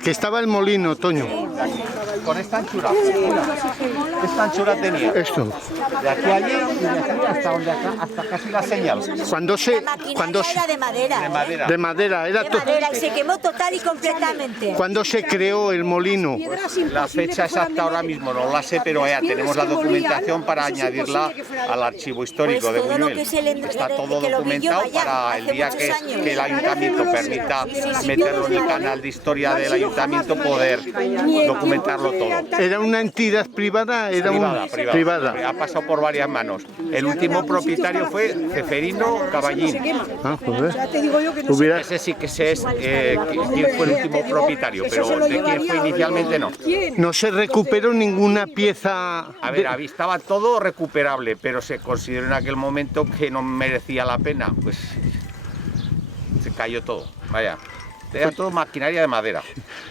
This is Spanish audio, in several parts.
Aquí estaba el molino, Toño. Con esta anchura. Esta anchura tenía. Esto. De aquí a allí y de aquí hasta donde acá, hasta casi la señal. Cuando se... Era de madera. De madera. De madera, era De madera y se quemó total y completamente. ¿Cuándo se creó el molino? La fecha exacta ahora mismo no la sé, pero ya tenemos la documentación para añadirla al archivo histórico de Buñuel. Está todo documentado para el día que el ayuntamiento permita meterlo en el canal de historia del ayuntamiento, poder documentarlo todo. ¿Era una entidad privada? Era Privada. Ha pasado por varias manos. El último propietario fue Ceferino Caballín. Ah, joder. Ese sí que sé quién fue el último propietario, pero de quién fue inicialmente no. No se recuperó ninguna pieza. A ver, estaba todo recuperable, pero se consideró en aquel momento que no merecía la pena, pues se cayó todo, vaya. Era todo maquinaria de madera.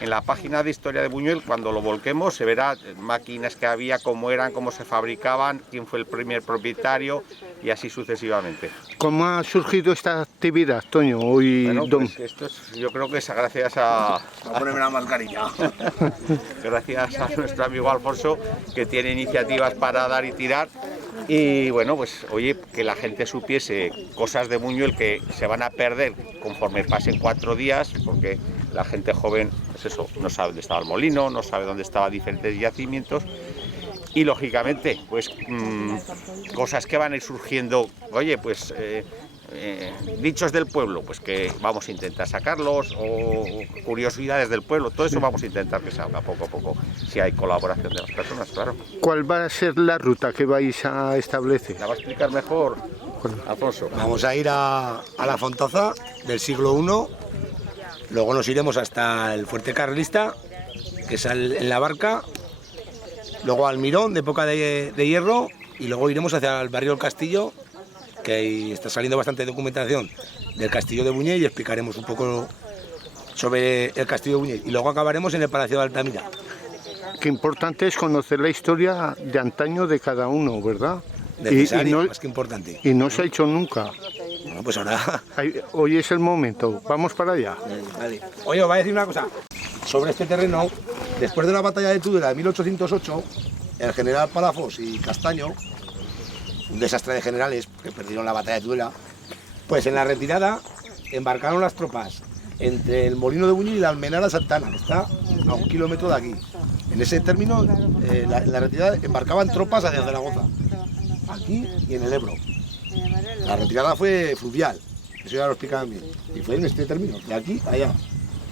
En la página de historia de Buñuel, cuando lo volquemos, se verá máquinas que había, cómo eran, cómo se fabricaban, quién fue el primer propietario y así sucesivamente. ¿Cómo ha surgido esta actividad, Toño? Hoy, Bueno, pues esto yo creo que es gracias a ponerme la mascarilla. Gracias a nuestro amigo Alfonso, que tiene iniciativas para dar y tirar. Y bueno, pues oye, que la gente supiese cosas de Buñuel que se van a perder conforme pasen 4 días, porque la gente joven, pues eso, no sabe dónde estaba el molino, no sabe dónde estaban diferentes yacimientos. Y lógicamente, pues cosas que van a ir surgiendo, oye, pues dichos del pueblo, pues que vamos a intentar sacarlos, o curiosidades del pueblo, todo eso vamos a intentar que salga poco a poco, si hay colaboración de las personas, claro. ¿Cuál va a ser la ruta que vais a establecer? La va a explicar mejor Alfonso. Vamos a ir a la Fontoza del siglo I, luego nos iremos hasta el Fuerte Carlista, que es en la Barca, luego al Mirón de época de hierro, y luego iremos hacia el barrio del Castillo, que ahí está saliendo bastante documentación del Castillo de Buñuel y explicaremos un poco sobre el Castillo de Buñuel. Y luego acabaremos en el Palacio de Altamira. Qué importante es conocer la historia de antaño de cada uno, ¿verdad? Necesario, más que importante. Y no se ha hecho nunca. Bueno, pues ahora... Hoy es el momento, vamos para allá. Vale. Oye, os voy a decir una cosa. Sobre este terreno, después de la batalla de Tudela de 1808, el general Palafox y Castaño, un desastre de generales que perdieron la batalla de Tudela, pues en la retirada embarcaron las tropas entre el Molino de Buñuel y la Almenara Santana, que está a 1 kilómetro de aquí. En ese término, en la retirada embarcaban tropas hacia Zaragoza, aquí y en el Ebro. La retirada fue fluvial, eso ya lo explicaban bien, y fue en este término, de aquí a allá.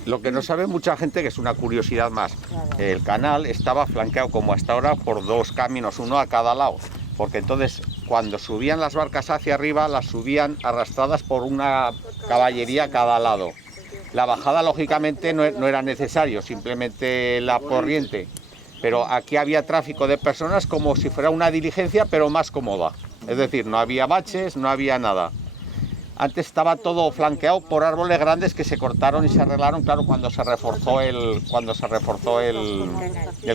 Lo que no sabe mucha gente, que es una curiosidad más, el canal estaba flanqueado como hasta ahora por 2 caminos, uno a cada lado. Porque entonces cuando subían las barcas hacia arriba, las subían arrastradas por una caballería a cada lado. La bajada lógicamente no era necesario, simplemente la corriente. Pero aquí había tráfico de personas como si fuera una diligencia, pero más cómoda. Es decir, no había baches, no había nada. Antes estaba todo flanqueado por árboles grandes que se cortaron y se arreglaron, claro, cuando se reforzó el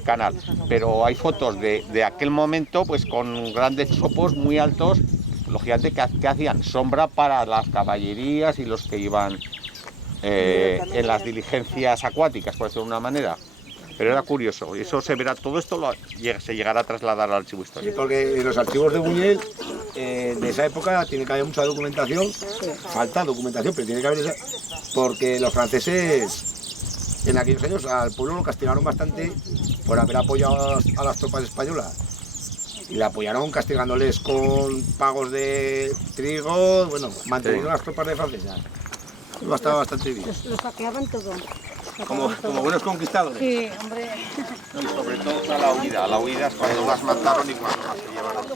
canal. Pero hay fotos de aquel momento, pues con grandes chopos muy altos, lógicamente que hacían sombra para las caballerías y los que iban en las diligencias acuáticas, por decirlo de una manera. Pero era curioso, y eso se verá, todo esto se llegará a trasladar al archivo histórico. Sí, porque en los archivos de Buñuel de esa época tiene que haber mucha documentación, falta documentación, pero tiene que haber esa, porque los franceses en aquellos años al pueblo lo castigaron bastante por haber apoyado a las tropas españolas. Y la apoyaron castigándoles con pagos de trigo, bueno, manteniendo las tropas de francesas. Eso estaba bastante bien. Los saqueaban todo. Como buenos conquistadores. Sí, hombre. Y sobre todo la huida es cuando las mataron y cuando las llevaron.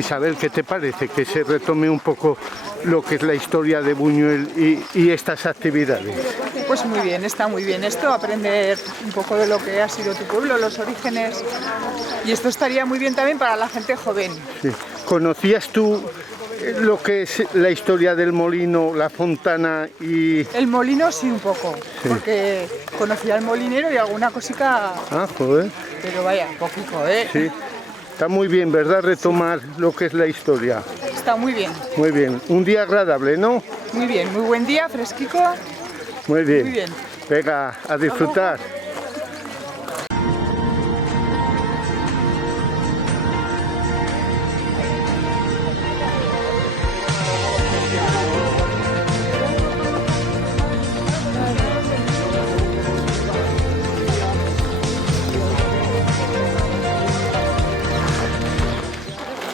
Isabel, ¿qué te parece que se retome un poco lo que es la historia de Buñuel y estas actividades? Pues muy bien, está muy bien esto, aprender un poco de lo que ha sido tu pueblo, los orígenes, y esto estaría muy bien también para la gente joven. Sí. ¿Conocías tú lo que es la historia del molino, la fontana y...? El molino sí un poco, Sí. porque conocía al molinero y alguna cosica, Ah, joder, pero vaya, poquito, ¿eh? sí. Está muy bien, ¿verdad? Retomar lo que es la historia. Está muy bien, Muy bien. Un día agradable, ¿no? muy buen día, fresquico. Muy bien. Muy bien. Venga, a disfrutar.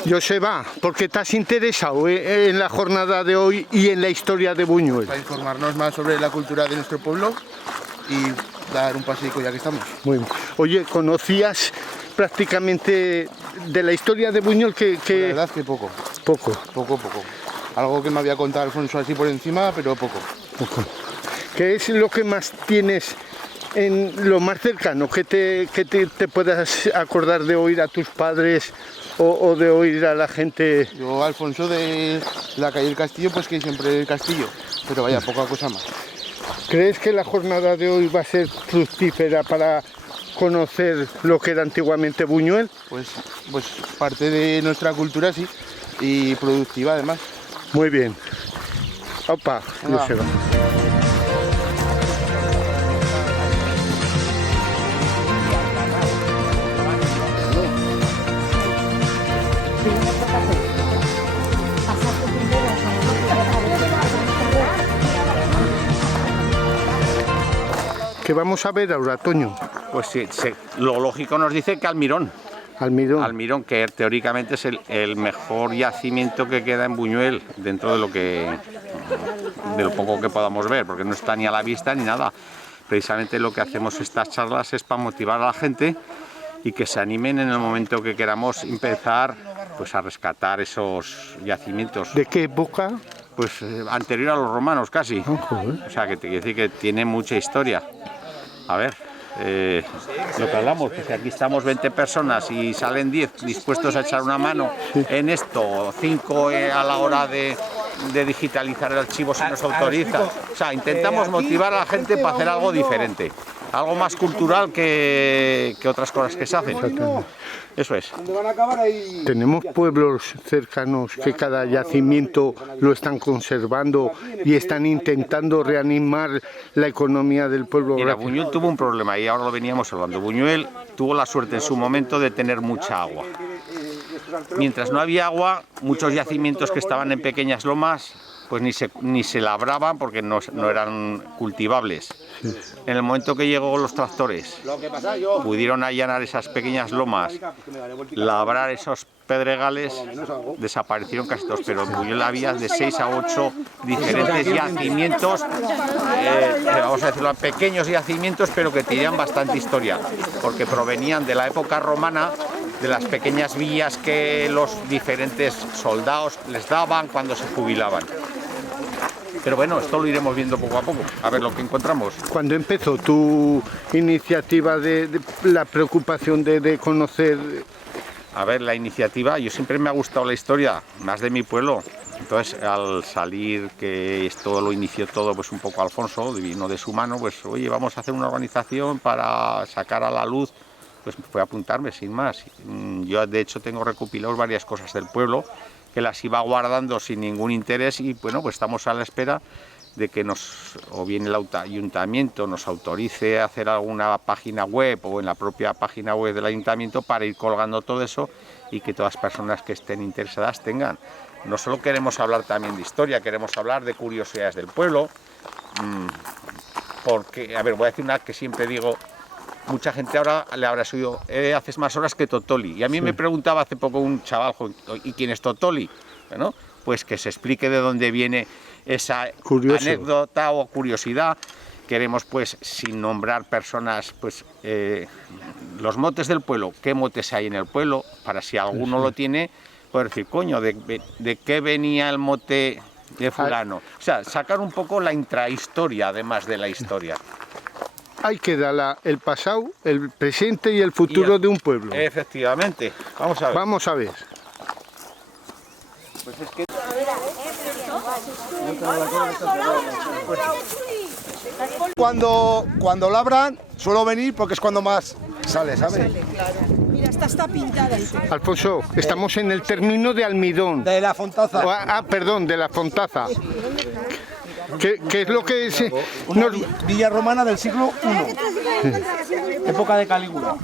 Joseba, ¿por qué te has interesado en la jornada de hoy y en la historia de Buñuel? Para informarnos más sobre la cultura de nuestro pueblo y dar un paseico ya que estamos. Muy bien. Oye, ¿conocías prácticamente de la historia de Buñuel La verdad que poco. Poco. Algo que me había contado Alfonso así por encima, pero poco. ¿Qué es lo que más tienes en lo más cercano? Que te puedas acordar de oír a tus padres o de oír a la gente? Yo, Alfonso, de la calle del Castillo, pues que siempre el castillo, pero vaya, poca cosa más. ¿Crees que la jornada de hoy va a ser fructífera para conocer lo que era antiguamente Buñuel? Pues parte de nuestra cultura, sí, y productiva además. Muy bien. Opa, Venga. Joseba. ¿Qué vamos a ver ahora, Toño? Pues sí, lo lógico nos dice que Almirón. Almirón, que teóricamente es el mejor yacimiento que queda en Buñuel, dentro de lo poco que podamos ver, porque no está ni a la vista ni nada. Precisamente lo que hacemos estas charlas es para motivar a la gente y que se animen en el momento que queramos empezar pues a rescatar esos yacimientos. ¿De qué época? Pues anterior a los romanos casi. O sea, que te quiere decir que tiene mucha historia. A ver, lo que hablamos, pues aquí estamos 20 personas y salen 10 dispuestos a echar una mano en esto, 5 a la hora de digitalizar el archivo si nos autoriza. O sea, intentamos motivar a la gente para hacer algo diferente, algo más cultural que otras cosas que se hacen. Eso es. Tenemos pueblos cercanos que cada yacimiento lo están conservando y están intentando reanimar la economía del pueblo. Mira, Buñuel tuvo un problema y ahora lo veníamos hablando. Buñuel tuvo la suerte en su momento de tener mucha agua. Mientras no había agua, muchos yacimientos que estaban en pequeñas lomas pues ni se labraban porque no eran cultivables. En el momento que llegó los tractores, pudieron allanar esas pequeñas lomas, labrar esos pedregales, desaparecieron casi todos, pero en Buñuel había de 6 a 8 diferentes yacimientos, vamos a decirlo, pequeños yacimientos, pero que tenían bastante historia, porque provenían de la época romana, de las pequeñas villas que los diferentes soldados les daban cuando se jubilaban. Pero bueno, esto lo iremos viendo poco a poco, a ver lo que encontramos. ¿Cuándo empezó tu iniciativa de la preocupación de conocer? A ver, la iniciativa, yo siempre me ha gustado la historia, más de mi pueblo. Entonces, al salir que esto lo inició todo, pues un poco Alfonso, vino de su mano, pues oye, vamos a hacer una organización para sacar a la luz, pues fue a apuntarme sin más. Yo de hecho tengo recopilados varias cosas del pueblo, que las iba guardando sin ningún interés y bueno, pues estamos a la espera de que o bien el ayuntamiento nos autorice a hacer alguna página web o en la propia página web del ayuntamiento para ir colgando todo eso y que todas las personas que estén interesadas tengan. No solo queremos hablar también de historia, queremos hablar de curiosidades del pueblo, porque, a ver, voy a decir una que siempre digo, mucha gente ahora le habrá oído, haces más horas que Totoli. Y a mí me preguntaba hace poco un chaval, ¿y quién es Totoli? Bueno, pues que se explique de dónde viene esa anécdota o curiosidad. Queremos, pues, sin nombrar personas, pues, los motes del pueblo, qué motes hay en el pueblo, para si alguno lo tiene, poder decir, coño, de qué venía el mote de fulano. O sea, sacar un poco la intrahistoria, además de la historia. Ahí queda el pasado, el presente y el futuro de un pueblo. Efectivamente. Vamos a ver. Vamos a ver. Pues es que... Cuando labran, suelo venir porque es cuando más sale, ¿sabes? Mira, esta está pintada. Alfonso, estamos en el término de almidón. De la Fontaza. Perdón, de la Fontaza. ¿Qué es lo que es? Una villa romana del siglo I. Época de Calígula.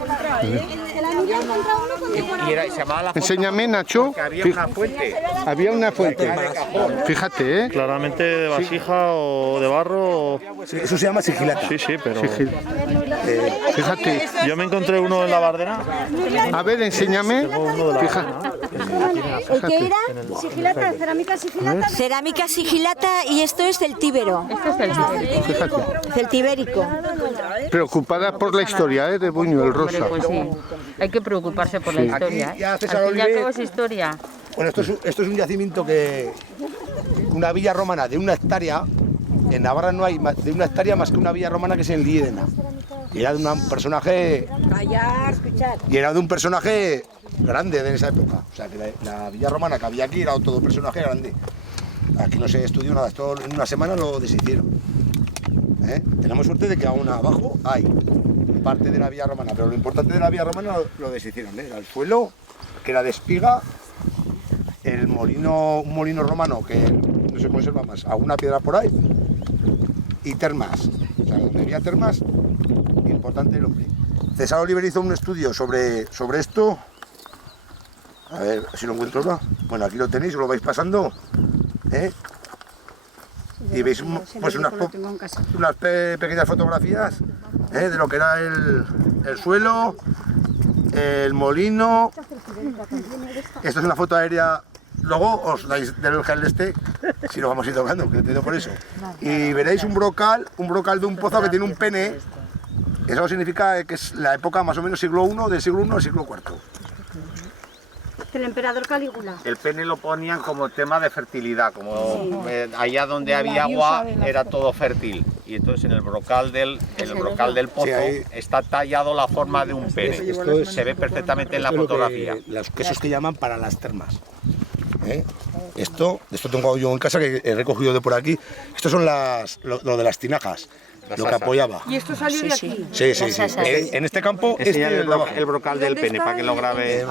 Se llamaba la Enséñame, Nacho. que había una fuente. Había una fuente. Fíjate, ¿eh? Claramente de vasija o de barro. Eso se llama sigilata. Sí, pero. Fíjate. Yo me encontré uno en la Bardena. A ver, enséñame. Fíjate. ¿El qué era? Sigilata, cerámica sigilata. Cerámica sigilata y esto es celtíbero. Esto es el Fíjate. Celtibérico. Preocupada por la historia, de Buñuel Rosa. Pues sí, hay que preocuparse por la historia. Aquí ya Al César fin y al Oliver- cabo es historia. Bueno, esto es un yacimiento una villa romana de 1 hectárea. En Navarra no hay de 1 hectárea más que una villa romana que es en Liedena. Y era de un personaje. Callar, escuchar. Y era de un personaje grande de esa época. O sea, que la villa romana que había aquí era todo personaje grande. Aquí no se estudió nada, esto en una semana lo deshicieron. Tenemos suerte de que aún abajo hay parte de la villa romana, pero lo importante de la villa romana lo deshicieron. Era el suelo, que era de espiga, un molino romano que no se conserva más, alguna piedra por ahí, y termas. O sea, donde había termas, importante el hombre. César Oliver hizo un estudio sobre esto. A ver si lo encuentro ahora. Bueno, aquí lo tenéis, lo vais pasando. Y veis pues unas pequeñas fotografías de lo que era el suelo, el molino. Esto es una foto aérea. Luego os dais del gel si lo vamos a ir tocando, que te digo por eso. Y veréis un brocal de un pozo que tiene un pene. Eso significa que es la época más o menos siglo I, del siglo I al siglo IV. El emperador Calígula. El pene lo ponían como tema de fertilidad, como allá donde había agua era todo fértil. Y entonces en el brocal del pozo está tallado la forma de un pene. Se ve perfectamente en la fotografía. Los quesos que llaman para las termas. Esto tengo yo en casa que he recogido de por aquí. Estos son lo de las tinajas. Lo que apoyaba. ¿Y esto salió de aquí? Sí. En este campo, el brocal del pene, para que lo grabe.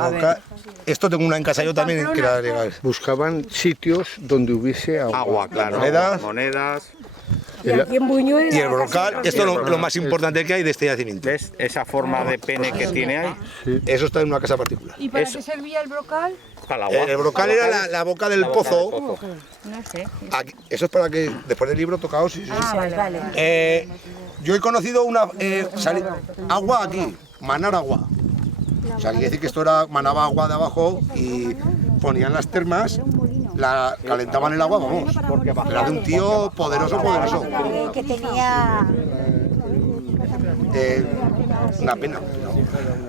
Esto tengo una en casa yo también, que era legal. Buscaban sitios donde hubiese agua. Agua, claro. Monedas. Y aquí en Buñuel. Y el brocal, esto es lo más importante que hay de este yacimiento. ¿Ves esa forma de pene que tiene ahí? Eso está en una casa particular. ¿Y para qué servía el brocal? Para el agua. El brocal era la boca del pozo. No sé. Aquí, eso es para que después del libro tocaos. Sí. Vale. Yo he conocido agua aquí, manar agua. O sea, quiere decir que esto manaba agua de abajo y ponían las termas, calentaban el agua, vamos. Era de un tío poderoso. Que tenía. Una pena.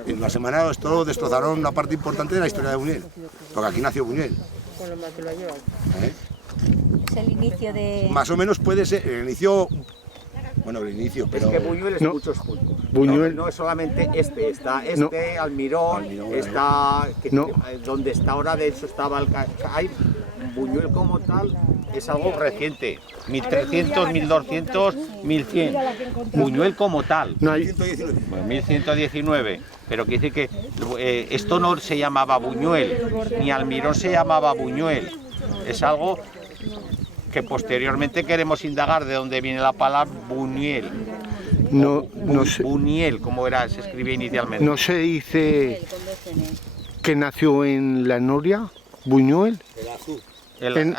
En una semana esto destrozaron una parte importante de la historia de Buñuel, porque aquí nació Buñuel. Es el inicio de. Más o menos puede ser el inicio. Bueno, el inicio, pero. Es que Buñuel es muchos puntos. Buñuel. No es solamente está Almirón, está donde está ahora, de hecho estaba hay Buñuel como tal, es algo reciente, 1300, 1200, 1100. Buñuel como tal, No hay. 1119, pero quiere decir que esto no se llamaba Buñuel, ni Almirón se llamaba Buñuel, es algo que posteriormente queremos indagar de dónde viene la palabra Buñuel. No sé. Buñuel, como se escribía inicialmente. No se dice que nació en la Noria, Buñuel.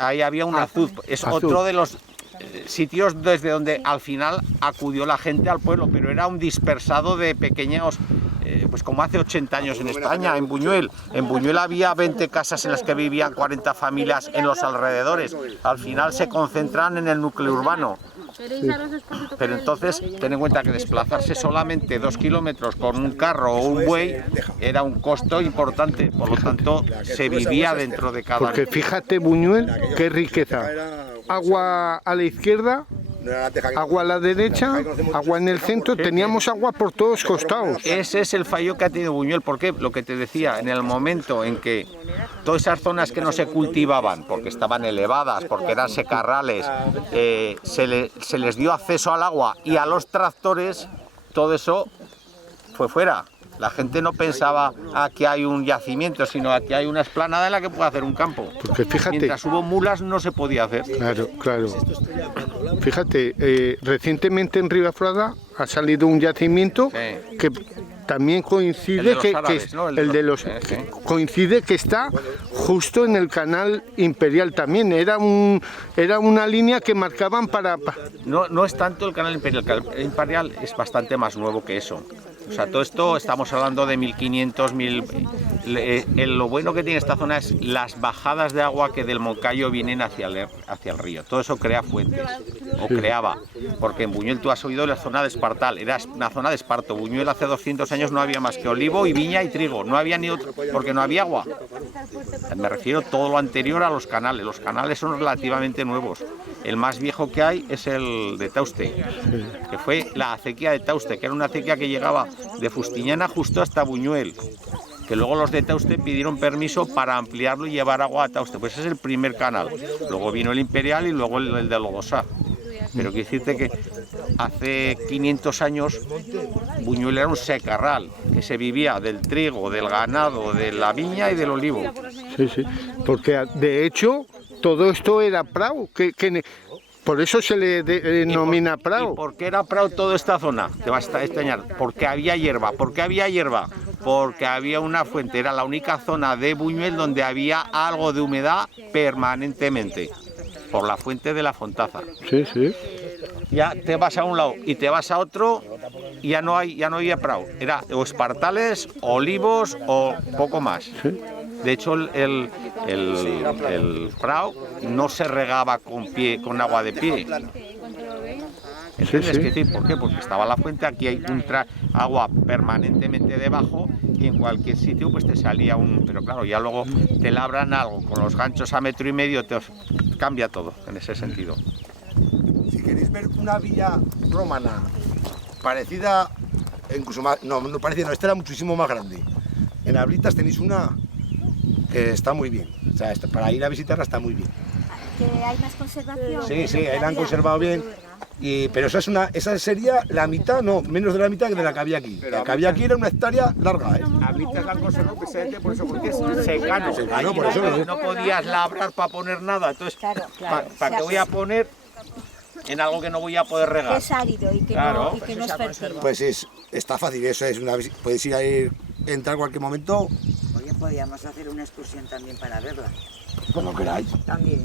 Ahí había un azud. Es Azud. otro de los sitios desde donde al final acudió la gente al pueblo, pero era un dispersado de pequeños pues como hace 80 años en España, en Buñuel. En Buñuel había 20 casas en las que vivían 40 familias en los alrededores. Al final se concentran en el núcleo urbano. Sí. Pero entonces, ten en cuenta que desplazarse solamente 2 kilómetros con un carro o un buey era un costo importante, por lo tanto se vivía dentro de cada... Porque fíjate, Buñuel, qué riqueza. Agua a la izquierda, agua a la derecha, agua en el centro, teníamos agua por todos costados. Ese es el fallo que ha tenido Buñuel, porque lo que te decía, en el momento en que todas esas zonas que no se cultivaban, porque estaban elevadas, porque eran secarrales, se les dio acceso al agua y a los tractores, todo eso fue fuera. La gente no pensaba aquí hay un yacimiento, sino aquí hay una explanada en la que puede hacer un campo. Porque fíjate, mientras hubo mulas no se podía hacer. Claro, claro. Fíjate, recientemente en Ribafrada ha salido un yacimiento que también coincide coincide que está justo en el canal Imperial también. Era una línea que marcaban para... No es tanto el canal Imperial, el canal Imperial es bastante más nuevo que eso. O sea, todo esto estamos hablando de 1500, 1000... lo bueno que tiene esta zona es las bajadas de agua que del Moncayo vienen hacia el río. Todo eso crea fuentes, o creaba. Porque en Buñuel tú has oído la zona de Espartal, era una zona de esparto. Buñuel hace 200 años no había más que olivo y viña y trigo, no había ni otro, porque no había agua. Me refiero todo lo anterior a los canales. Los canales son relativamente nuevos. El más viejo que hay es el de Tauste, que fue la acequia de Tauste, que era una acequia que llegaba de Fustiñana justo hasta Buñuel, que luego los de Tauste pidieron permiso para ampliarlo y llevar agua a Tauste. Pues ese es el primer canal. Luego vino el Imperial y luego el de Lodosa. Pero quiero decirte que hace 500 años Buñuel era un secarral, que se vivía del trigo, del ganado, de la viña y del olivo. Sí, sí, porque de hecho todo esto era prau, por eso se le denomina prau. ¿Y por qué era prau toda esta zona? Te vas a extrañar. Porque había hierba. ¿Por qué había hierba? Porque había una fuente. Era la única zona de Buñuel donde había algo de humedad permanentemente. Por la fuente de la Fontaza. Sí, sí. Ya te vas a un lado y te vas a otro y ya no había prau. Era o espartales, olivos o poco más. Sí. De hecho, el prau no se regaba con agua de pie. ¿Entiendes? Sí, sí. ¿Qué decir? ¿Por qué? Porque estaba la fuente, aquí hay agua permanentemente debajo y en cualquier sitio pues te salía un... Pero claro, ya luego te labran algo, con los ganchos a 1,5 metros te cambia todo en ese sentido. Si queréis ver una villa romana parecida, incluso más, no parecida, no, esta era muchísimo más grande. En Abritas tenéis una que está muy bien, o sea, para ir a visitarla está muy bien. ¿Que hay más conservación? Sí, ahí la han conservado bien, pero esa sería la mitad, no, menos de la mitad que de la que había aquí. La que había aquí era una hectárea larga, ¿eh? Abritas la han conservado precisamente por eso, porque es secano. Secano, por eso no podías labrar para poner nada, entonces, ¿para qué voy a poner en algo que no voy a poder regar? Que es árido y que no es fértil. Pues está fácil, eso es podéis ir a entrar en cualquier momento. Oye, podríamos hacer una excursión también para verla. Cuando queráis. También.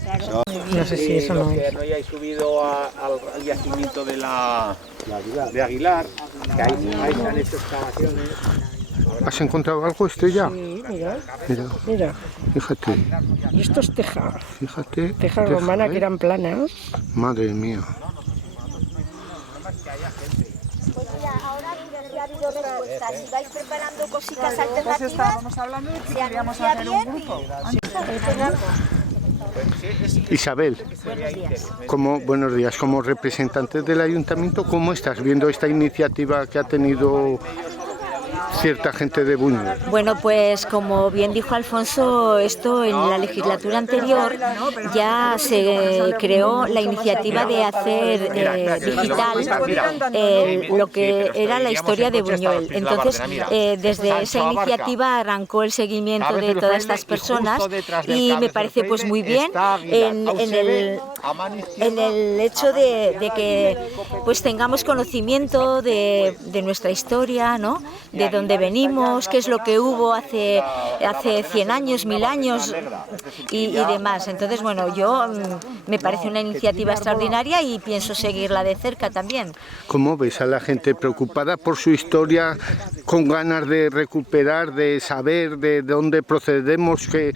Claro. No sé si eso no Que es. no hayáis subido al yacimiento de Aguilar, que ahí se han hecho excavaciones. ¿Has encontrado algo, Estrella? Sí, mira. Mira. Fíjate. Y esto es teja. Fíjate. Teja romana que eran planas. Madre mía. Pues mira, ahora ya ha habido respuestas. Si vais preparando cositas Pues alternativas, estábamos hablando de que queríamos hacer un grupo. Isabel, buenos días, como representante del ayuntamiento, ¿cómo estás viendo esta iniciativa que ha tenido cierta gente de Buñuel? Bueno, pues como bien dijo Alfonso, esto en la legislatura anterior ya se creó la iniciativa de hacer digital lo que era la historia de Buñuel. Entonces, desde esa iniciativa arrancó el seguimiento de todas estas personas y me parece pues muy bien en el hecho de que pues tengamos conocimiento de nuestra historia, ¿no? De dónde dónde venimos, qué es lo que hubo hace 100 años, 1000 años y demás. Entonces, bueno, yo me parece una iniciativa extraordinaria y pienso seguirla de cerca también. ¿Cómo ves a la gente preocupada por su historia, con ganas de recuperar, de saber de dónde procedemos, que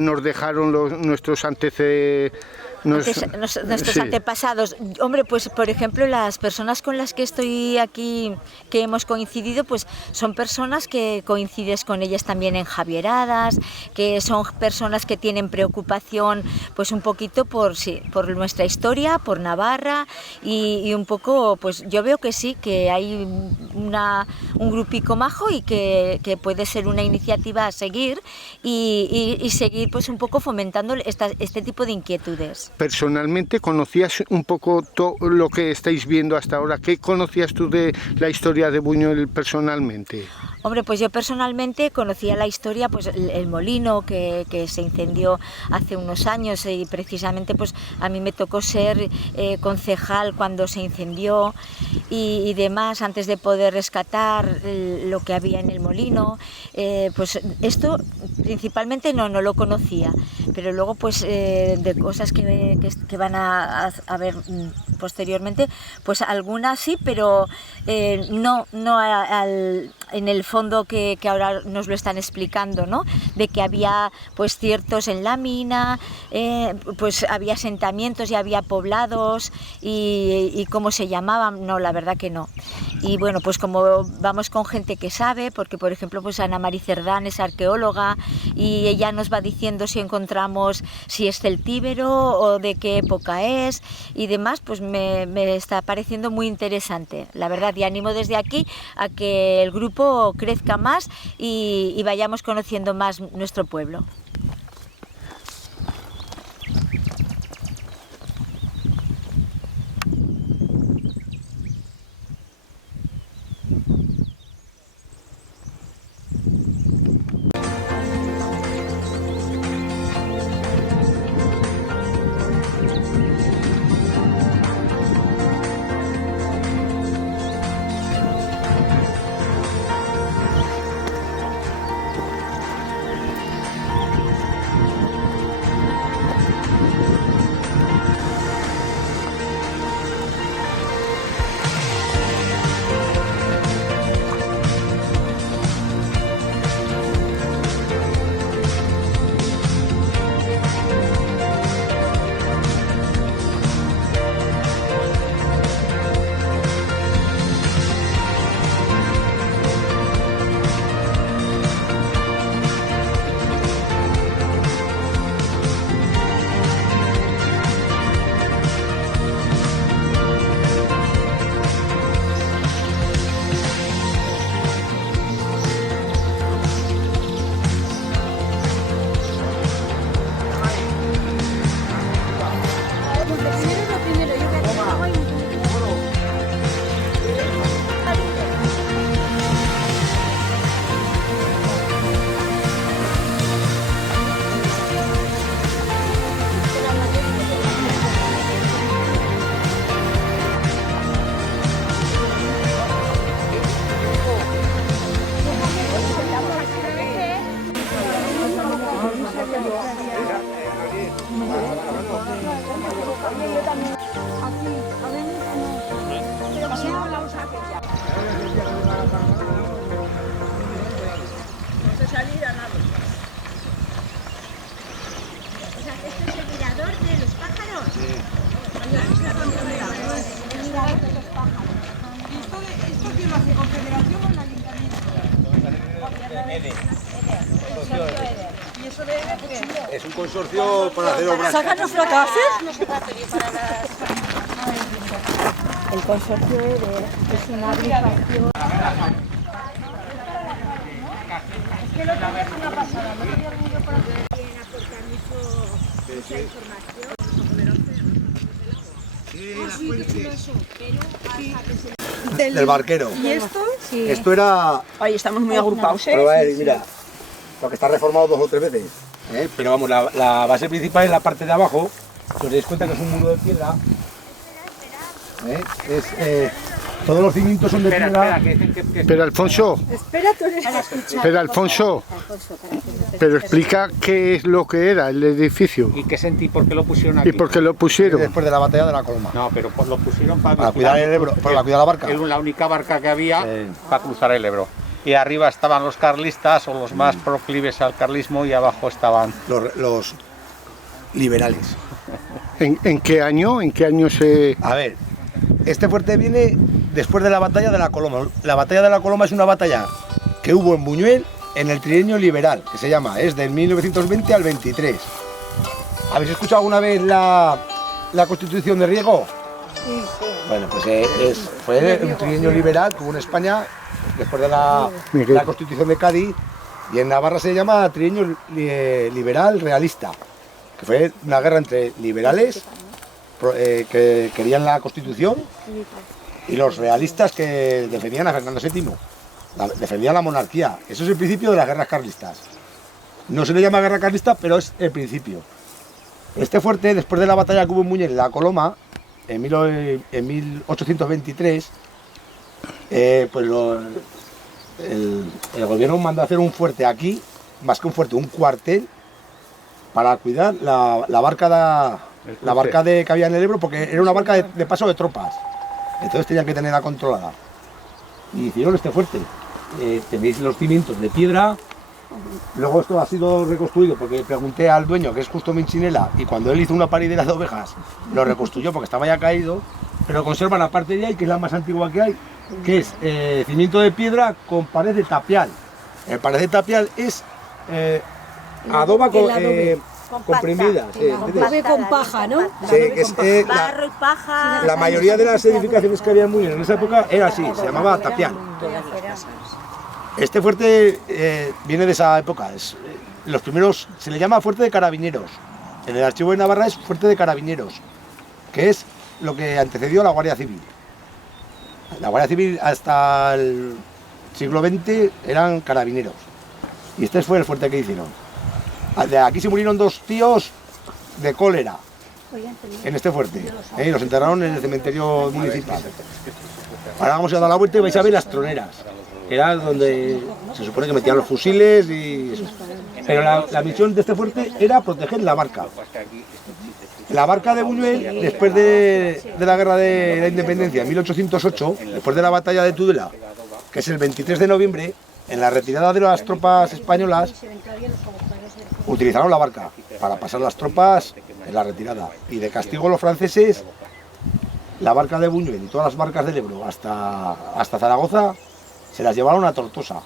nos dejaron nuestros antecedentes? Nuestros antepasados. Hombre, pues por ejemplo, las personas con las que estoy aquí, que hemos coincidido, pues son personas que coincides con ellas también en Javieradas, que son personas que tienen preocupación pues un poquito por nuestra historia, por Navarra y un poco, pues yo veo que sí, que hay un grupico majo y que puede ser una iniciativa a seguir y seguir pues un poco fomentando este tipo de inquietudes. Personalmente, ¿conocías un poco todo lo que estáis viendo hasta ahora? ¿Qué conocías tú de la historia de Buñuel personalmente? Hombre, pues yo personalmente conocía la historia, pues el molino que se incendió hace unos años y precisamente pues a mí me tocó ser concejal cuando se incendió y demás, antes de poder rescatar lo que había en el molino. Pues esto principalmente no lo conocía, pero luego pues de cosas que van a ver posteriormente, pues algunas sí, pero no en el fondo que ahora nos lo están explicando, ¿no? De que había pues ciertos en la mina, pues había asentamientos y había poblados y cómo se llamaban, no, la verdad que no. Y bueno, pues como vamos con gente que sabe, porque por ejemplo pues Ana Mari Cerdán es arqueóloga y ella nos va diciendo si encontramos si es celtíbero o de qué época es y demás, pues me está pareciendo muy interesante, la verdad, y animo desde aquí a que el grupo crezca más y vayamos conociendo más nuestro pueblo. Es un consorcio para hacer obras. ¿Sácanos fracases? El consorcio es una agrupación. Es que lo otro día es una pasada, lo otro día vengo yo por aquí. Pueden aportar mucha información. Del barquero. ¿Y esto? Sí. Esto era... Ahí estamos muy agrupados, ¿eh? Pero a ver, mira, lo que está reformado 2 o 3 veces. Pero vamos, la base principal es la parte de abajo. Si os dais cuenta que es un muro de piedra. Todos los cimientos son de piedra. Pero Alfonso, Espera, tú eres para escuchar. pero Alfonso, pero explica qué es lo que era el edificio ¿Y qué sentí? ¿Por qué lo pusieron aquí? y por qué lo pusieron. Después de la batalla de la Coloma. No, pero pues lo pusieron Para cuidar el Ebro, para cuidar la barca. Era la única barca que había para cruzar el Ebro. Y arriba estaban los carlistas o los más proclives al carlismo y abajo estaban Los liberales. ¿En qué año? ¿En qué año se...? A ver, este fuerte viene después de la batalla de la Coloma. La batalla de la Coloma es una batalla que hubo en Buñuel en el trienio liberal, que se llama, es del 1920 al 23. ¿Habéis escuchado alguna vez la Constitución de Riego? Sí. Bueno, pues fue un trienio liberal que hubo en España después de la Constitución de Cádiz, y en Navarra se llama trienio liberal realista, que fue una guerra entre liberales que querían la Constitución y los realistas que defendían a Fernando VII, defendían la monarquía. Eso es el principio de las guerras carlistas. No se le llama guerra carlista, pero es el principio. Este fuerte, después de la batalla que hubo en Buñuel, en la Coloma, en 1823, pues el gobierno mandó a hacer un fuerte aquí, más que un fuerte, un cuartel, para cuidar la barca que había en el Ebro, porque era una barca de paso de tropas. Entonces tenían que tenerla controlada. Y hicieron este fuerte. Tenéis los cimientos de piedra. Luego esto ha sido reconstruido porque pregunté al dueño, que es Justo Minchinela, y cuando él hizo una paridera de ovejas, lo reconstruyó porque estaba ya caído, pero conserva la parte de ahí, que es la más antigua que hay, que es cimiento de piedra con pared de tapial. El pared de tapial es adoba comprimida. Adobe con paja, ¿no? Sí, que es Barro y paja. la mayoría de las edificaciones que había en Buñuel en esa época era así, se llamaba tapial. Este fuerte viene de esa época. Los primeros se le llama fuerte de carabineros. En el archivo de Navarra es fuerte de carabineros, que es lo que antecedió a la Guardia Civil. La Guardia Civil hasta el siglo XX eran carabineros. Y este fue el fuerte que hicieron. De aquí se murieron 2 tíos de cólera en este fuerte. Y los enterraron en el cementerio municipal. Ahora vamos a dar la vuelta y vais a ver las troneras. Era donde se supone que metían los fusiles y eso. Pero la misión de este fuerte era proteger la barca. La barca de Buñuel, después de la guerra de la independencia en 1808, después de la batalla de Tudela, que es el 23 de noviembre, en la retirada de las tropas españolas, utilizaron la barca para pasar las tropas en la retirada. Y de castigo a los franceses, la barca de Buñuel y todas las barcas del Ebro hasta Zaragoza se las llevaron a Tortosa.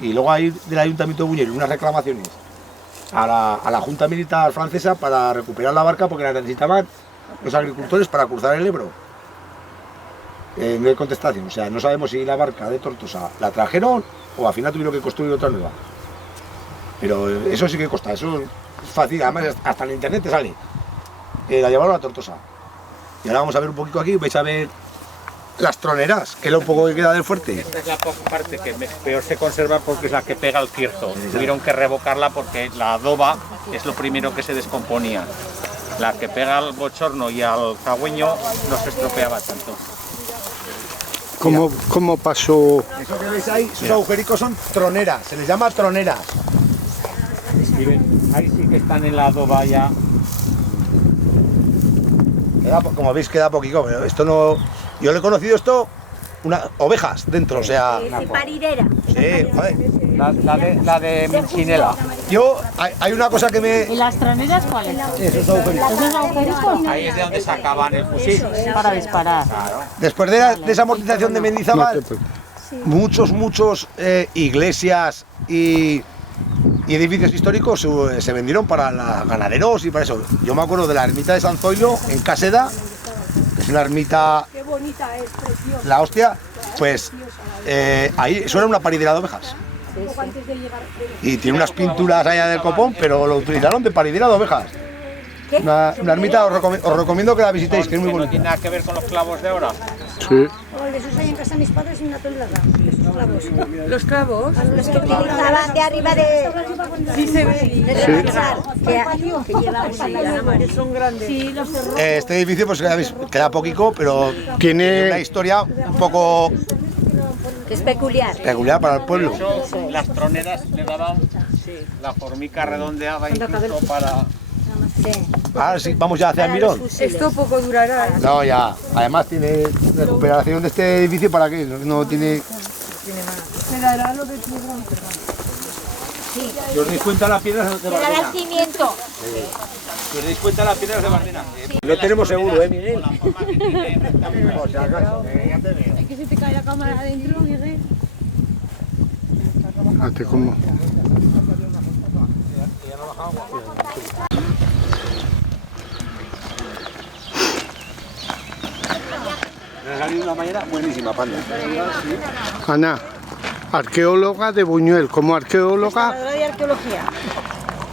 Y luego hay del Ayuntamiento de Buñuel unas reclamaciones a la Junta Militar Francesa para recuperar la barca porque la necesitaban los agricultores para cruzar el Ebro. No hay contestación, o sea, no sabemos si la barca de Tortosa la trajeron o al final tuvieron que construir otra nueva. Pero eso sí que cuesta, eso es fácil, además hasta en internet te sale. La llevaron a Tortosa. Y ahora vamos a ver un poquito aquí, vais a ver las troneras, que es lo poco que queda del fuerte. Esta es la parte que peor se conserva porque es la que pega al Quirzo. Tuvieron que revocarla porque la adoba es lo primero que se descomponía. La que pega al bochorno y al cagüeño no se estropeaba tanto. ¿Cómo pasó? Eso que veis ahí, esos agujericos son troneras, se les llama troneras. Y ven, ahí sí que están en la adoba ya. Como veis queda poquito, pero esto no... Yo le he conocido esto, ovejas dentro, o sea... Paridera. Sí, joder. La de Minchinela. Hay una cosa que me... ¿Y las troneras cuáles? Esos agujericos. ¿Esos agujericos? Ahí es de donde sacaban el fusil. Para disparar. Claro. Después de esa amortización de Mendizábal, muchos iglesias y edificios históricos se vendieron para ganaderos y para eso. Yo me acuerdo de la ermita de San Zoilo en Caseda, que es una ermita... Qué bonita es, preciosa. La hostia, pues ahí eso era una paridera de ovejas. Antes de llegar. Y tiene unas pinturas allá del copón, pero lo utilizaron de paridera de ovejas. Una ermita, os recomiendo que la visitéis, que es muy ¿No bonita. tiene nada que ver con los clavos de ahora? Sí. De esos hay en casa de mis padres y una tonelada. Esos clavos. Los clavos. Los que utilizaban de arriba de... Sí se ve. de revisar, que llevamos ahí. Son grandes. Sí, los cerró. Este edificio pues queda poquito, pero Tiene una historia un poco Que es peculiar. peculiar para el pueblo. Las troneras le daban la formica redondeada incluso para... Ahora sí, vamos ya hacia el Mirón. Esto poco durará. No, ya. Además tiene recuperación de este edificio para que no tiene... Me dará lo de tierra. Si os dais cuenta las piedras de Era el cimiento. Si os dais cuenta las piedras de Bardena. Lo tenemos seguro, Miguel. Es que se te cae la cámara adentro, Miguel. Fíjate cómo. Ha salido una mañana buenísima, Panda. Ana, arqueóloga de Buñuel, como arqueóloga, de arqueología.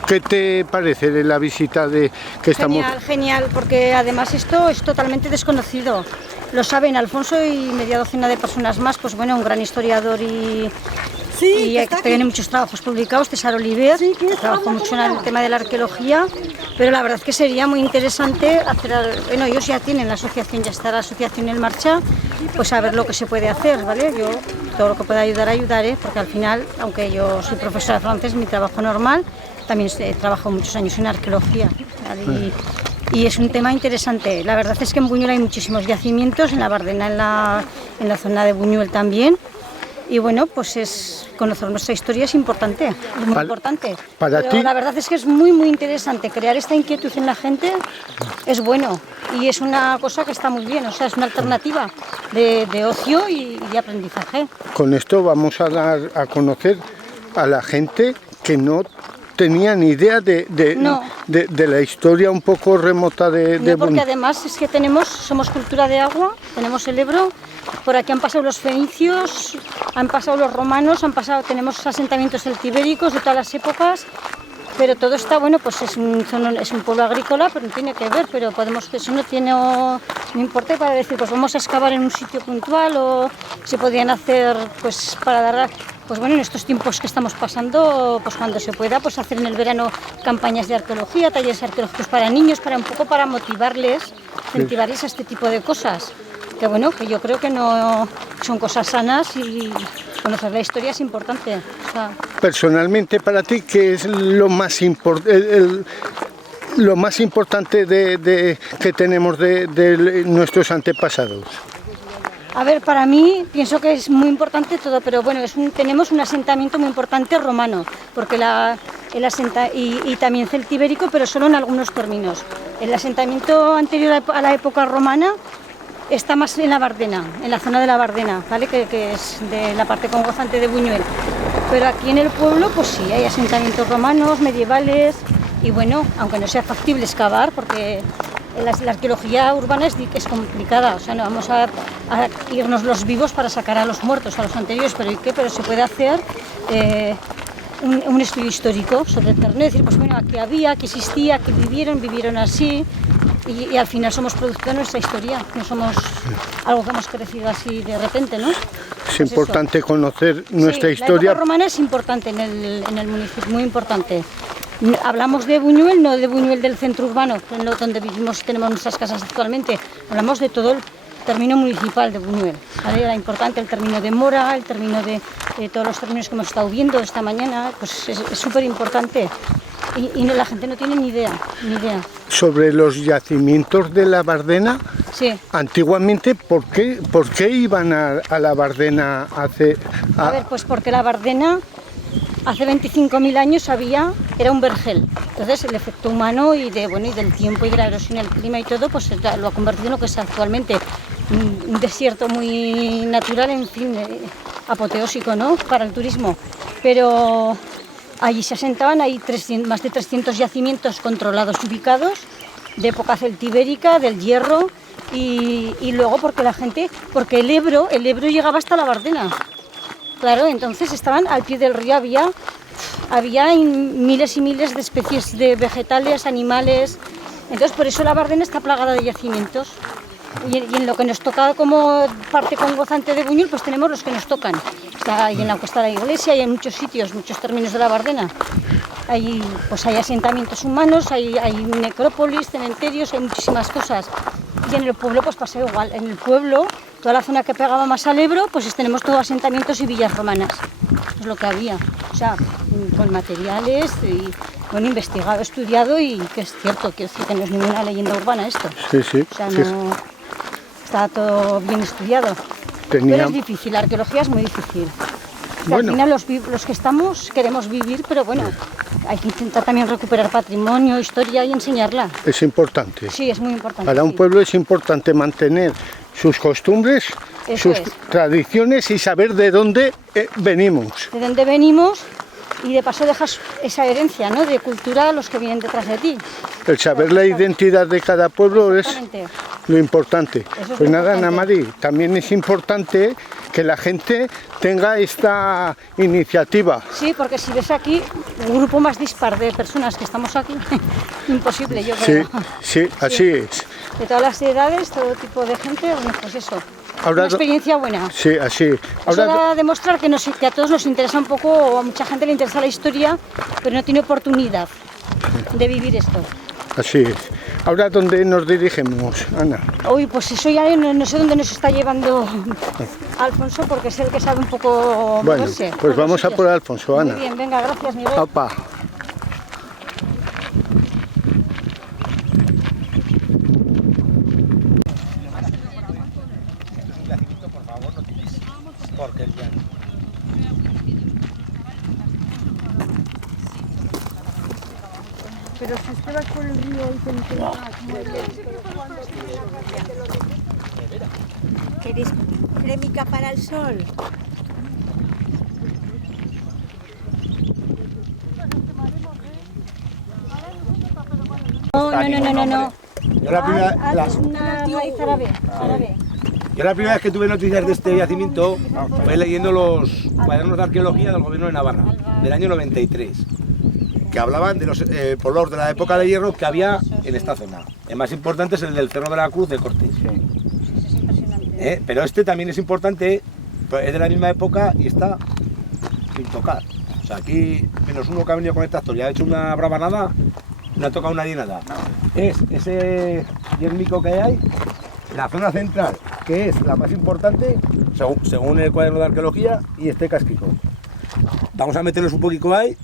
¿qué te parece de la visita de que estamos? Genial, genial, porque además esto es totalmente desconocido. Lo saben Alfonso y media docena de personas más, pues bueno, un gran historiador y que tiene muchos trabajos publicados, César Oliver, que trabajó mucho en el tema de la arqueología, pero la verdad es que sería muy interesante hacer, bueno, ellos ya tienen la asociación, ya está la asociación en marcha, pues a ver lo que se puede hacer, ¿vale? Yo todo lo que pueda ayudar, ayudaré, porque al final, aunque yo soy profesora de francés, mi trabajo normal, también he trabajado muchos años en arqueología, ¿vale? Y es un tema interesante. La verdad es que en Buñuel hay muchísimos yacimientos, en la Bardena, en la zona de Buñuel también. Y bueno, pues conocer nuestra historia es importante, es muy importante. Para Pero ti, la verdad es que es muy, muy interesante. Crear esta inquietud en la gente es bueno y es una cosa que está muy bien. O sea, es una alternativa de ocio y de aprendizaje. con esto vamos a dar a conocer a la gente que no tenía ni idea de la historia un poco remota de No, porque Buñuel. además es que somos cultura de agua, tenemos el Ebro, por aquí han pasado los fenicios, han pasado los romanos, tenemos asentamientos celtibéricos de todas las épocas, pero todo está, bueno, pues es un pueblo agrícola, pero no tiene que ver, pero eso no importa para decir, pues vamos a excavar en un sitio puntual o se podían hacer, pues para dar... Pues bueno, en estos tiempos que estamos pasando, pues cuando se pueda, pues hacer en el verano campañas de arqueología, talleres arqueológicos para niños, para un poco para motivarles, incentivarles a este tipo de cosas. Que bueno, que yo creo que no son cosas sanas y conocer la historia es importante. O sea, Personalmente para ti, ¿qué es lo más importante que tenemos de nuestros antepasados? a ver, para mí pienso que es muy importante todo, pero bueno, tenemos un asentamiento muy importante romano, porque y también celtibérico, pero solo en algunos términos. El asentamiento anterior a la época romana está más en la Bardena, en la zona de la Bardena, ¿vale? Que es de la parte congozante de Buñuel. Pero aquí en el pueblo, pues sí, hay asentamientos romanos, medievales, y bueno, aunque no sea factible excavar, porque la arqueología urbana es complicada, o sea, no vamos a irnos los vivos para sacar a los muertos, a los anteriores, pero se puede hacer un estudio histórico sobre el terreno, decir, pues bueno, aquí había, aquí existía, aquí vivieron así, y al final somos producto de nuestra historia, no somos algo que hemos crecido así de repente, ¿no? Es importante conocer nuestra historia. La época romana es importante en el municipio, muy importante. Hablamos de Buñuel, no de Buñuel del centro urbano, donde vivimos y tenemos nuestras casas actualmente. Hablamos de todo el término municipal de Buñuel. ¿Vale? Era importante el término de Mora, el término de todos los términos que hemos estado viendo esta mañana, pues es súper importante. Y la gente no tiene ni idea. Sobre los yacimientos de la Bardena, sí. Antiguamente, ¿por qué iban a la Bardena A ver, pues porque la Bardena hace 25.000 años era un vergel. Entonces el efecto humano y del tiempo y de la erosión, el clima y todo, pues lo ha convertido en lo que es actualmente un desierto muy natural, en fin, apoteósico, ¿no? Para el turismo. Pero allí se asentaban, hay más de 300 yacimientos controlados y ubicados de época celtibérica, del hierro y luego porque el Ebro llegaba hasta la Bardena. Claro, entonces estaban al pie del río, había miles y miles de especies de vegetales, animales, entonces por eso la Bardena está plagada de yacimientos. Y en lo que nos toca como parte congozante de Buñol, pues tenemos los que nos tocan. Está ahí en la costa de la iglesia y en muchos sitios, muchos términos de la Bardena. Hay asentamientos humanos, hay necrópolis, cementerios, hay muchísimas cosas. Y en el pueblo pues pasa igual. En el pueblo, toda la zona que pegaba más al Ebro, pues tenemos todos asentamientos y villas romanas. Es lo que había. O sea, con materiales y investigado, estudiado y que es cierto, quiero decir que no es ninguna leyenda urbana esto. Sí, sí. O sea, no, está todo bien estudiado. Pero es difícil, la arqueología es muy difícil. Bueno. Al final los que estamos queremos vivir, pero bueno, hay que intentar también recuperar patrimonio, historia y enseñarla. Es importante. Sí, es muy importante. Para un pueblo es importante mantener sus costumbres, sus tradiciones y saber de dónde venimos. De dónde venimos y de paso dejas esa herencia, ¿no?, de cultura a los que vienen detrás de ti. El saber la identidad de cada pueblo es lo importante. Pues nada, Ana Mari, también es importante que la gente tenga esta iniciativa. Sí, porque si ves aquí un grupo más dispar de personas que estamos aquí, imposible, yo creo. Sí, así es. De todas las edades, todo tipo de gente, bueno, pues eso. Ahora, una experiencia buena. Sí, así. Ahora, eso da a demostrar que a todos nos interesa un poco, o a mucha gente le interesa la historia, pero no tiene oportunidad de vivir esto. Así es. Ahora, ¿dónde nos dirigimos, Ana? Uy, pues eso ya no sé dónde nos está llevando Alfonso, porque es el que sabe un poco moverse. Bueno, pues vamos a por Alfonso, Ana. Muy bien, venga, gracias, Miguel. Opa. Pero si usted va por el río y te encuentra ¿queréis crémica para el sol? No. Yo la primera, es una raíz árabe. Yo la primera vez que tuve noticias de este yacimiento fue leyendo los cuadernos de arqueología del gobierno de Navarra, del año 93, que hablaban de los poblados de la época de hierro que había en esta zona. El más importante es el del Cerro de la Cruz de Cortés. Pero este también es importante, es de la misma época y está sin tocar. O sea, aquí menos uno que ha venido con el tractor y ha hecho una bravanada, no ha tocado nadie nada. Es ese yermico que hay, la zona central, que es la más importante, según el cuaderno de arqueología, y este casquico. Vamos a meternos un poquito ahí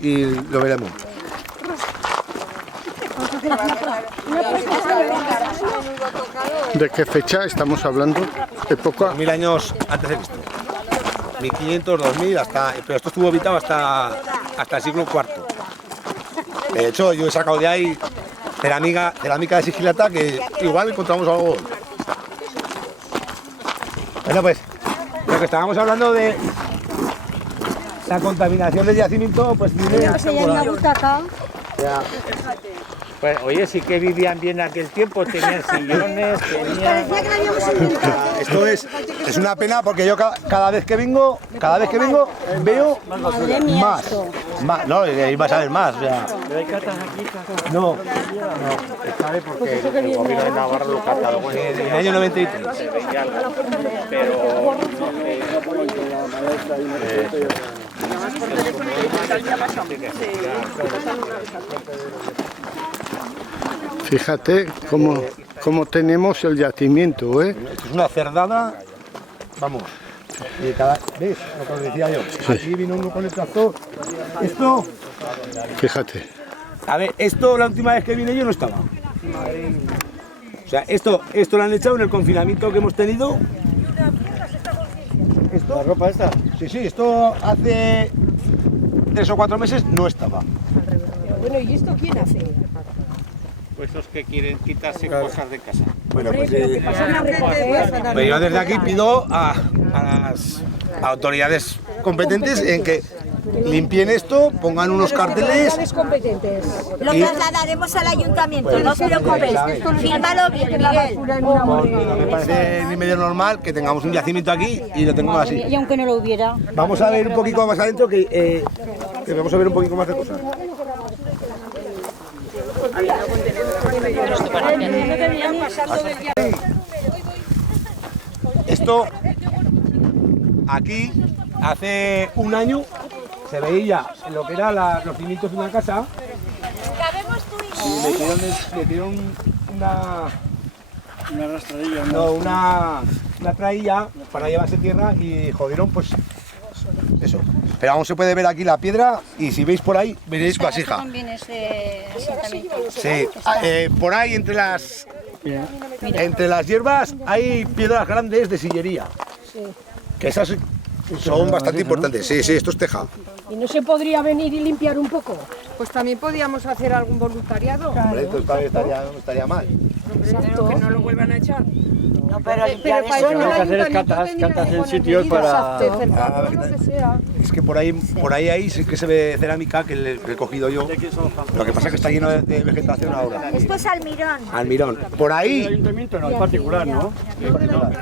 y lo veremos. ¿De qué fecha estamos hablando? ¿Época? 1000 años antes de Cristo. 1500, 2000, pero esto estuvo habitado hasta el siglo IV. De hecho, yo he sacado de ahí cerámica de sigilata, que igual encontramos algo. Bueno, pues, lo que estábamos hablando de la contaminación del yacimiento, pues tiene... Pues oye, sí que vivían bien aquel tiempo, tenían sillones, tenían... Esto es una pena porque yo cada vez que vengo veo más. No, y vas a ver más. O sea. No. ¿Sabe? Porque el gobierno de Navarra lo catalogó en el año 93. Pero... Fíjate cómo tenemos el yacimiento, ¿eh? Esto es una cerdada, vamos. ¿Ves lo que os decía yo? Sí. Aquí vino uno con el tractor. Esto... Fíjate. A ver, esto la última vez que vine yo no estaba. O sea, esto lo han echado en el confinamiento que hemos tenido. ¿Esto? ¿La ropa esta? Sí, esto hace 3 o 4 meses no estaba. Bueno, ¿y esto quién hace? Pues los que quieren quitarse cosas de casa. Bueno, pues yo desde aquí pido a las autoridades competentes en que limpien esto, pongan unos carteles. Lo trasladaremos al ayuntamiento, no os preocupéis. Fírmalo bien, Miguel. No me parece ni medio normal que tengamos un yacimiento aquí y lo tengamos así. Y aunque no lo hubiera. Vamos a ver un poquito más adentro que vamos a ver un poquito más de cosas. esto, aquí, hace un año, se veía lo que eran los cimientos de una casa y metieron una rastradilla, no, una trailla para llevarse tierra y jodieron pues eso. Pero aún se puede ver aquí la piedra y si veis por ahí veréis vasija. También es de asentamiento. Sí, por ahí entre las hierbas hay piedras grandes de sillería. Sí. Que esas son bastante importantes. Sí, sí, esto es teja. ¿Y no se podría venir y limpiar un poco? Pues también podíamos hacer algún voluntariado. Hombre, esto no estaría mal. Exacto. Que no lo vuelvan a echar. No, pero para eso no hacer catas en sitios para... Es que por ahí sí que se ve cerámica que le he cogido yo. Lo que pasa es que está lleno de vegetación ahora. Esto es Almirón. Almirón. Por ahí. El ayuntamiento no, es particular, ¿no?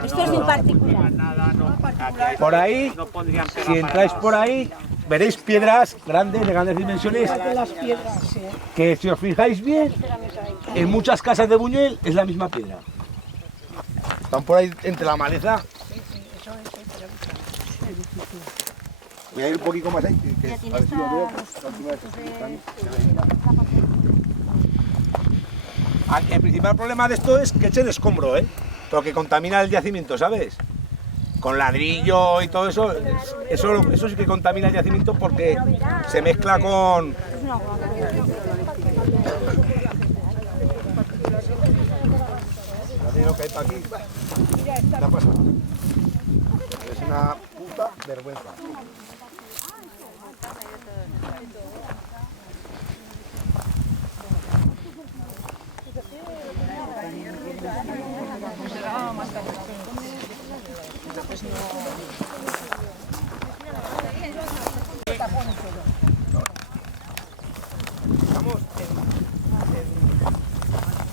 Esto es de un particular. Por ahí, si entráis por ahí, veréis piedras grandes, de grandes dimensiones. Que si os fijáis bien, en muchas casas de Buñuel es la misma piedra. Están por ahí entre la maleza. Voy a ir un poquito más ahí. A ver si lo veo. El principal problema de esto es que eche el escombro, lo que contamina el yacimiento, ¿sabes? Con ladrillo y todo eso, eso sí que contamina el yacimiento porque se mezcla con... Lo que hay para aquí, la pasa. Es una puta vergüenza.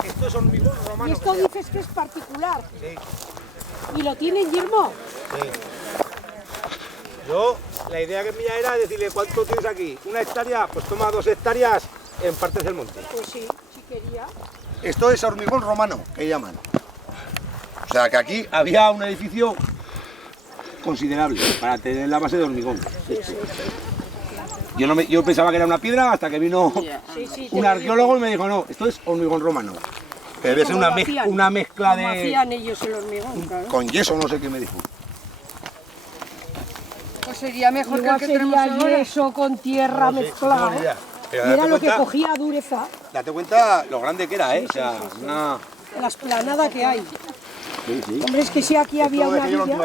Esto es hormigón romano. Y esto dices que es particular. Sí. ¿Y lo tienen, Guillermo? Sí. Yo, la idea que mía era decirle, ¿cuánto tienes aquí? ¿1 hectárea? Pues toma 2 hectáreas en partes del monte. Pues sí, sí quería. Esto es hormigón romano, que llaman. O sea, que aquí había un edificio considerable para tener la base de hormigón. Yo pensaba que era una piedra hasta que vino un arqueólogo y me dijo, no, esto es hormigón romano. Que debe ser una mezcla de... ¿Cómo hacían ellos el hormigón? Claro. Con yeso, no sé qué me dijo. Pues sería mejor que el que tenemos ahora. Yeso con tierra mezclado. Mira lo que cogía dureza. Date cuenta lo grande que era, O sea, una... La esplanada que hay. Sí, sí. Hombre, es que si aquí había una villa... Unos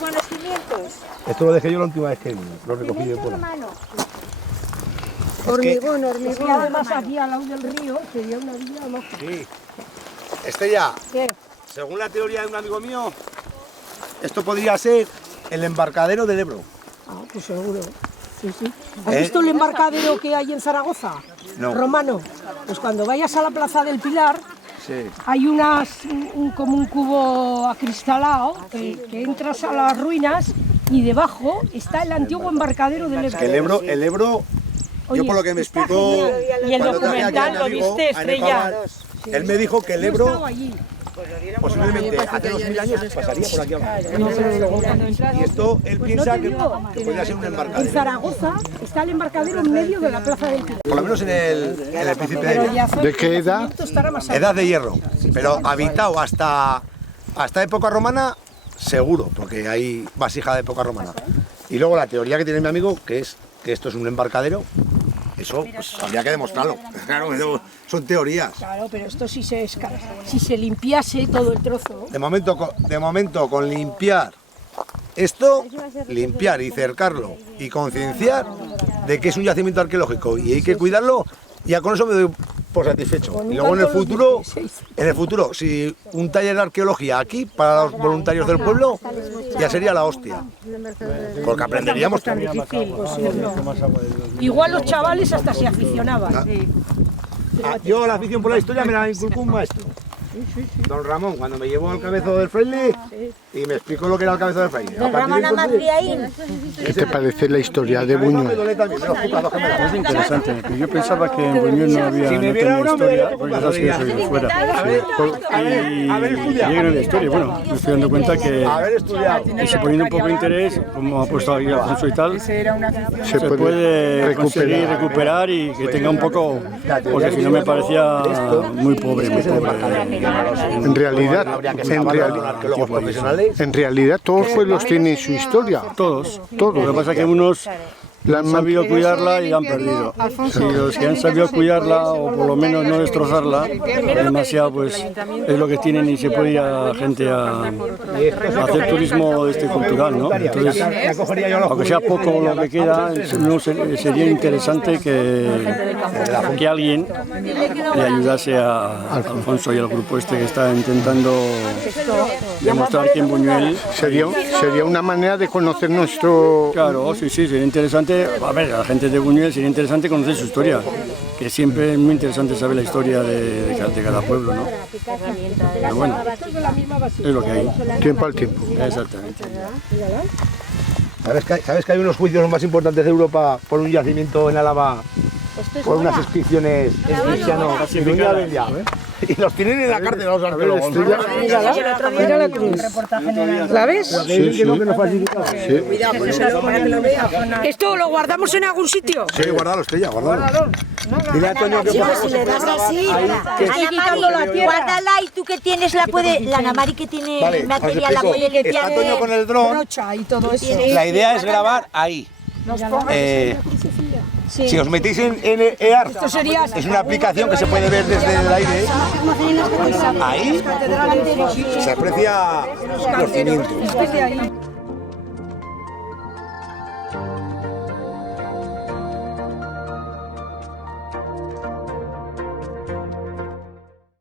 buenos cimientos. Esto lo dejé yo la última vez que vine, lo recogí de por ahí. Hormigón, hormigón. Y además aquí al lado del río sería una villa loca. Sí. Estella, ¿qué? Según la teoría de un amigo mío, esto podría ser el embarcadero del Ebro. Ah, pues seguro. Sí, sí. ¿Has visto el embarcadero que hay en Zaragoza? No. Romano. Pues cuando vayas a la Plaza del Pilar, sí, hay como un cubo acristalado que entras a las ruinas y debajo está el antiguo embarcadero del Ebro. Es que el Ebro, oye, yo por lo que me explicó... Y el documental lo viste, Estrella. Él me dijo que el Ebro, posiblemente hace 2000 años, pasaría por aquí abajo. Y esto, él piensa que podría ser un embarcadero. En Zaragoza está el embarcadero en medio de la Plaza del Pilar. Por lo menos en el Príncipe de Hierro. ¿De qué edad? Edad de hierro, pero habitado hasta época romana, seguro, porque hay vasija de época romana. Y luego la teoría que tiene mi amigo, que es que esto es un embarcadero, eso pues, habría que demostrarlo. Claro, son teorías. Claro, pero esto si se limpiase todo el trozo. De momento con limpiar esto, limpiar y cercarlo y concienciar de que es un yacimiento arqueológico y hay que cuidarlo, ya con eso me doy por satisfecho. Y luego en el futuro, si un taller de arqueología aquí para los voluntarios del pueblo, ya sería la hostia. Porque aprenderíamos también. Igual los chavales hasta se aficionaban. Yo la afición por la historia me la inculcó un maestro. don Ramón, cuando me llevó al cabezo del fraile y me explicó lo que era el cabezo del fraile. Don Ramón Amadriaín. ¿Qué te parece la historia de Buñuel? Es interesante, porque yo pensaba que en Buñuel no había historia, porque ya sabes que yo soy de fuera. Y llegué a la historia, bueno, me estoy dando cuenta que si poniendo un poco de interés, como ha puesto ahí Alfonso y tal, se puede conseguir recuperar y que tenga un poco, porque si no me parecía muy pobre, muy pobre. En realidad todos los pueblos tienen su historia. Todos. Lo que pasa es que unos la han sabido cuidarla y la han perdido. Y los que han sabido cuidarla, o por lo menos no destrozarla, demasiado, pues es lo que tienen y se puede ir a la gente a hacer turismo cultural, ¿no? Entonces, aunque sea poco lo que queda, sería interesante que alguien le ayudase a Alfonso y al grupo este que está intentando demostrar que en Buñuel... Sería una manera de conocer nuestro... Claro, sí, sería interesante. A ver, a la gente de Buñuel sería interesante conocer su historia, que siempre es muy interesante saber la historia de cada pueblo, ¿no? Pero bueno, es lo que hay. Tiempo al tiempo. Exactamente. ¿Sabes que hay unos juicios más importantes de Europa por un yacimiento en Álava, por unas inscripciones en cristiano? Y los tienen en la cárcel los arqueólogos. Mira la cruz. ¿La ves? Sí. ¿Esto lo guardamos en algún sitio? Sí, guardalo, Estrella, guardalo. Dile a Antonio que Chicos, si le das así, Ana-Mari, guárdala y tú que tienes la Ana-Mari que tiene el material, la puede limpiar. Está Antonio con el dron. Y todo eso. La idea es grabar ahí. Si os metéis en EAR, es una aplicación que se puede ver desde el aire. Ahí se aprecia los cimientos.